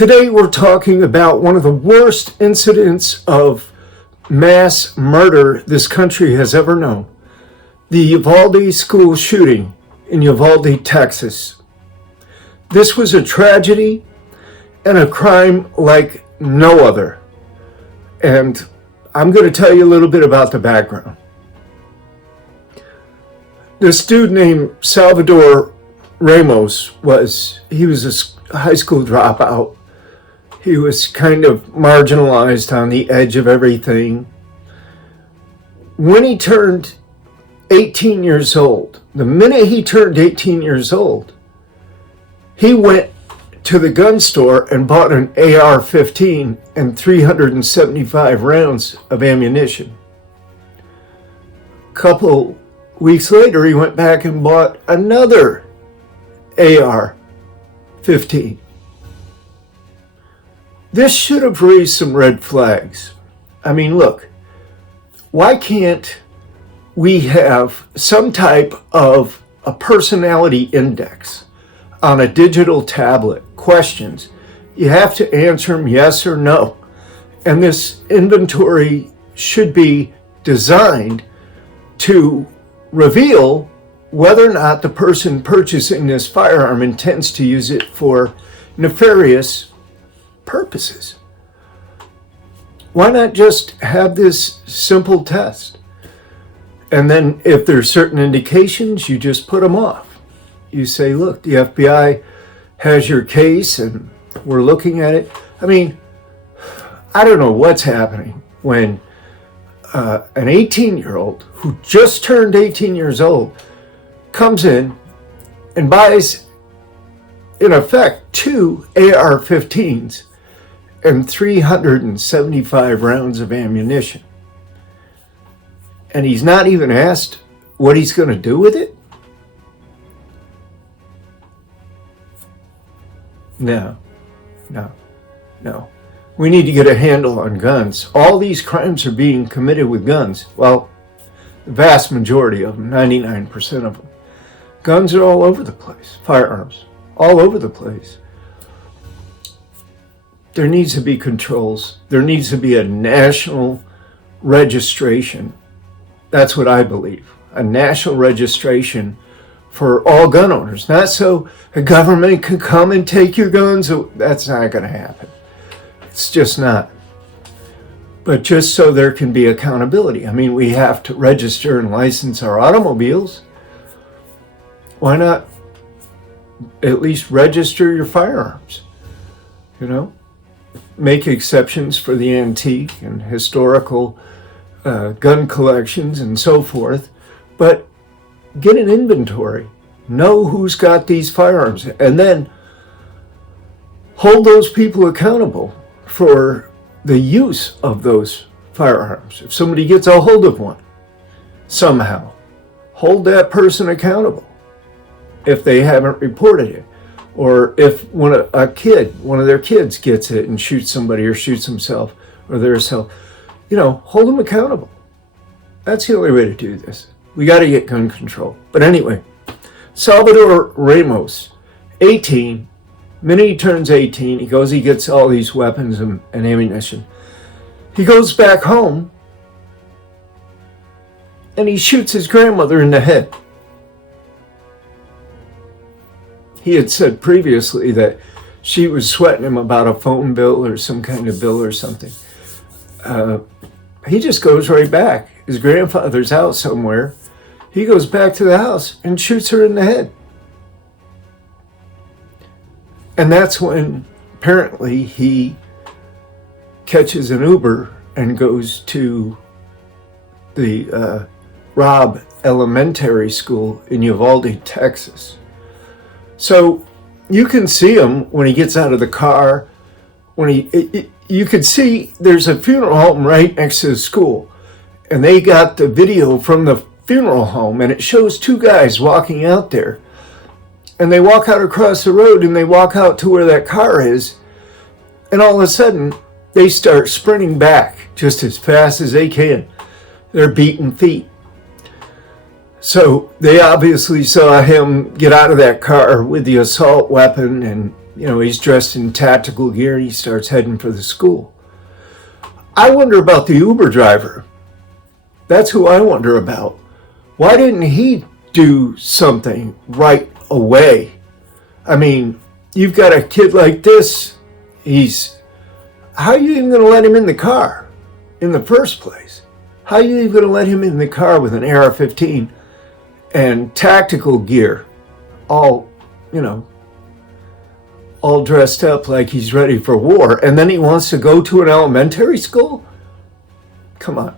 Today we're talking about one of the worst incidents of mass murder this country has ever known. The Uvalde school shooting in Uvalde, Texas. This was a tragedy and a crime like no other. And I'm going to tell you a little bit about the background. This dude named Salvador Ramos was a high school dropout. He was kind of marginalized on the edge of everything. When he turned 18 years old, the minute he turned 18 years old, he went to the gun store and bought an AR-15 and 375 rounds of ammunition. A couple weeks later, he went back and bought another AR-15. This should have raised some red flags. I mean, look, why can't we have some type of a personality index on a digital tablet? Questions. You have to answer them yes or no. And this inventory should be designed to reveal whether or not the person purchasing this firearm intends to use it for nefarious purposes. Why not just have this simple test? And then if there's certain indications, you just put them off. You say, look, the FBI has your case and we're looking at it. I mean, I don't know what's happening when an 18-year-old who just turned 18 years old comes in and buys, in effect, 2 AR-15s and 375 rounds of ammunition. And he's not even asked what he's going to do with it? No. We need to get a handle on guns. All these crimes are being committed with guns. Well, the vast majority of them, 99% of them. Guns are all over the place. Firearms, all over the place. There needs to be controls. There needs to be a national registration. That's what I believe. A national registration for all gun owners. Not so the government can come and take your guns. That's not going to happen. It's just not. But just so there can be accountability. I mean, we have to register and license our automobiles. Why not at least register your firearms? You know? Make exceptions for the antique and historical gun collections and so forth. But get an inventory. Know who's got these firearms. And then hold those people accountable for the use of those firearms. If somebody gets a hold of one, somehow, hold that person accountable if they haven't reported it. Or if one of their kids gets it and shoots somebody or shoots himself or theirself, hold them accountable. That's the only way to do this. We got to get gun control. But anyway, Salvador Ramos, 18, minute he turns 18, he gets all these weapons and ammunition. He goes back home and he shoots his grandmother in the head. He had said previously that she was sweating him about a phone bill or some kind of bill or something. He just goes right back. His grandfather's out somewhere. He goes back to the house and shoots her in the head. And that's when apparently he catches an Uber and goes to the Robb Elementary School in Uvalde, Texas. So you can see him when he gets out of the car. You could see there's a funeral home right next to the school. And they got the video from the funeral home, and it shows 2 guys walking out there. And they walk out across the road, and they walk out to where that car is. And all of a sudden, they start sprinting back just as fast as they can. They're beating feet. So they obviously saw him get out of that car with the assault weapon and, he's dressed in tactical gear and he starts heading for the school. I wonder about the Uber driver. That's who I wonder about. Why didn't he do something right away? I mean, you've got a kid like this. How are you even going to let him in the car in the first place? How are you even going to let him in the car with an AR-15 and tactical gear, all dressed up like he's ready for war, and then he wants to go to an elementary school? Come on.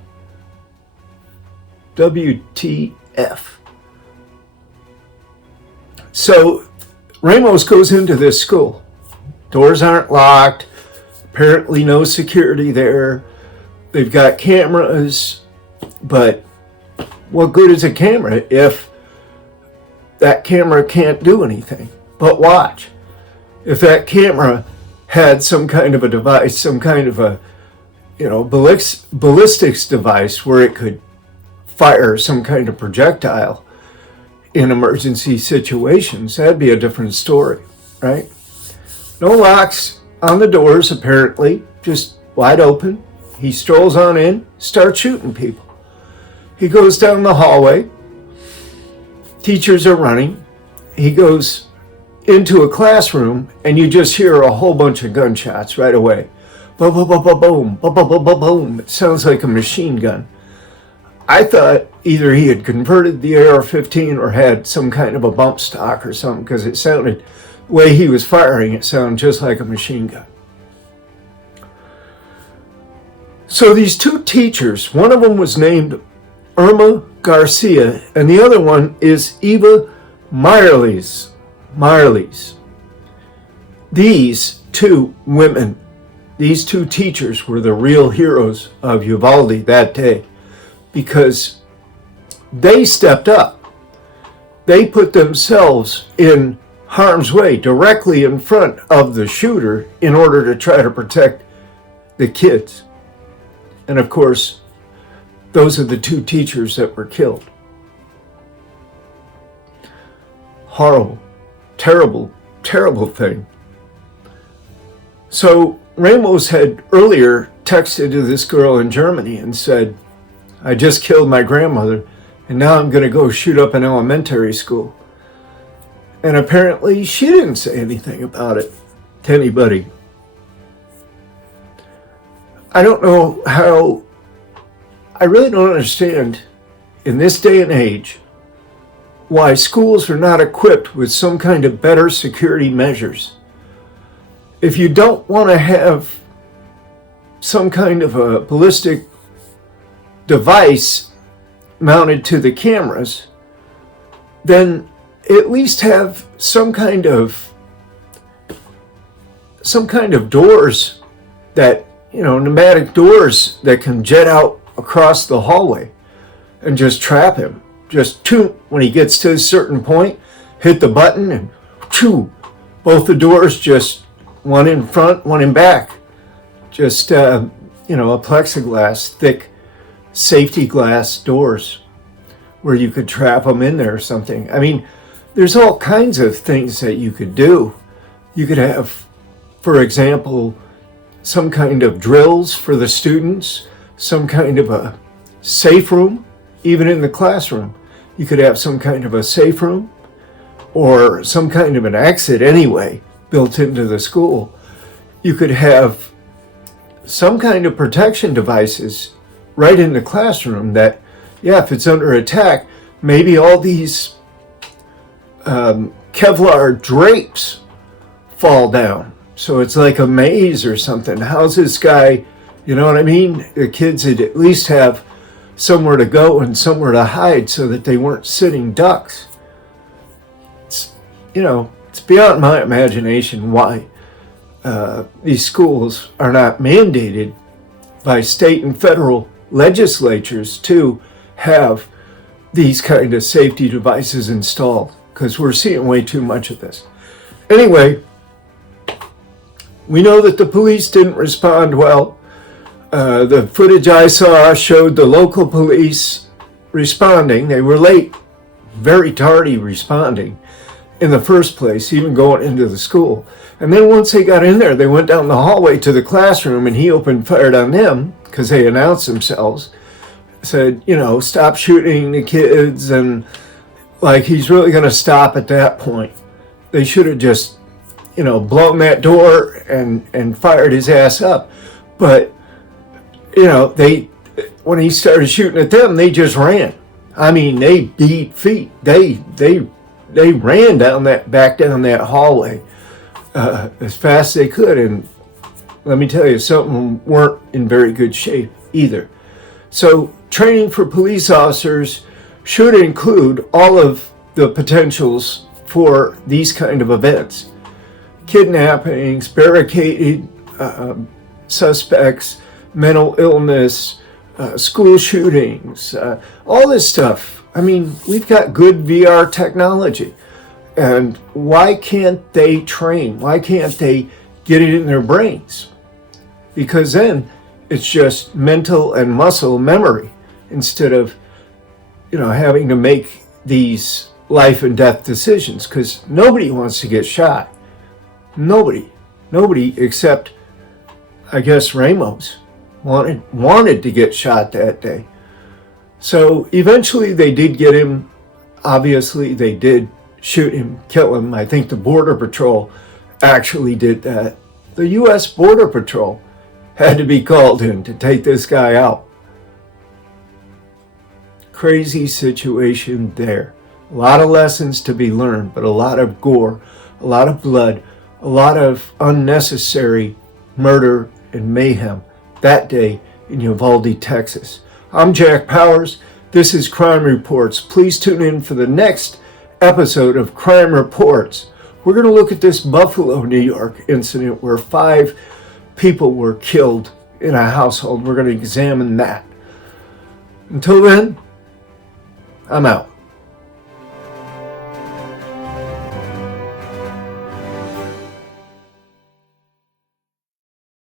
WTF. So Ramos goes into this school. Doors aren't locked. Apparently no security there. They've got cameras, but what good is a camera if that camera can't do anything but watch? If that camera had some kind of a device, some kind of a ballistics device where it could fire some kind of projectile in emergency situations, that'd be a different story, right? No locks on the doors, apparently, just wide open. He strolls on in, starts shooting people. He goes down the hallway. Teachers are running. He goes into a classroom, and you just hear a whole bunch of gunshots right away. Boom, boom, boom, boom, boom, boom, boom, boom, boom. It sounds like a machine gun. I thought either he had converted the AR-15 or had some kind of a bump stock or something, because it sounded, the way he was firing, it sounded just like a machine gun. So these two teachers, one of them was named Irma Garcia, and the other one is Eva Meyerles. These two women, these two teachers were the real heroes of Uvalde that day, because they stepped up. They put themselves in harm's way directly in front of the shooter in order to try to protect the kids. And of course, those are the two teachers that were killed. Horrible, terrible, terrible thing. So Ramos had earlier texted to this girl in Germany and said, I just killed my grandmother, and now I'm going to go shoot up an elementary school. And apparently she didn't say anything about it to anybody. I don't know how, I really don't understand in this day and age why schools are not equipped with some kind of better security measures. If you don't want to have some kind of a ballistic device mounted to the cameras, then at least have some kind of doors that, pneumatic doors that can jet out across the hallway and just trap him. Just when he gets to a certain point, hit the button and both the doors, just one in front, one in back. Just, a plexiglass, thick safety glass doors where you could trap them in there or something. I mean, there's all kinds of things that you could do. You could have, for example, some kind of drills for the students, some kind of a safe room, even in the classroom. You could have some kind of a safe room or some kind of an exit anyway built into the school. You could have some kind of protection devices right in the classroom that, if it's under attack, maybe all these Kevlar drapes fall down. So it's like a maze or something. How's this guy, you know what I mean? The kids would at least have somewhere to go and somewhere to hide so that they weren't sitting ducks. It's beyond my imagination why these schools are not mandated by state and federal legislatures to have these kind of safety devices installed, because we're seeing way too much of this. Anyway, we know that the police didn't respond well. The footage I saw showed the local police responding. They were late, very tardy responding. in the first place, even going into the school. And then once they got in there, they went down the hallway to the classroom, and he opened fired on them because they announced themselves, said, stop shooting the kids. And like, he's really going to stop at that point. They should have just, blown that door and fired his ass up. But, when he started shooting at them, they just ran. I mean, they beat feet. They ran back down that hallway as fast as they could. And let me tell you, some of them weren't in very good shape either. So training for police officers should include all of the potentials for these kind of events. Kidnappings, barricaded suspects, mental illness, school shootings, all this stuff. I mean, we've got good VR technology. And why can't they train? Why can't they get it in their brains? Because then it's just mental and muscle memory instead of, having to make these life and death decisions, because nobody wants to get shot. Nobody except, I guess, Ramos wanted to get shot that day. So eventually they did get him. Obviously they did shoot him, kill him. I think the Border Patrol actually did that. The U.S. Border Patrol had to be called in to take this guy out. Crazy situation there. A lot of lessons to be learned, but a lot of gore, a lot of blood, a lot of unnecessary murder and mayhem that day in Uvalde, Texas. I'm Jack Powers. This is Crime Reports. Please tune in for the next episode of Crime Reports. We're going to look at this Buffalo, New York incident where 5 people were killed in a household. We're going to examine that. Until then, I'm out.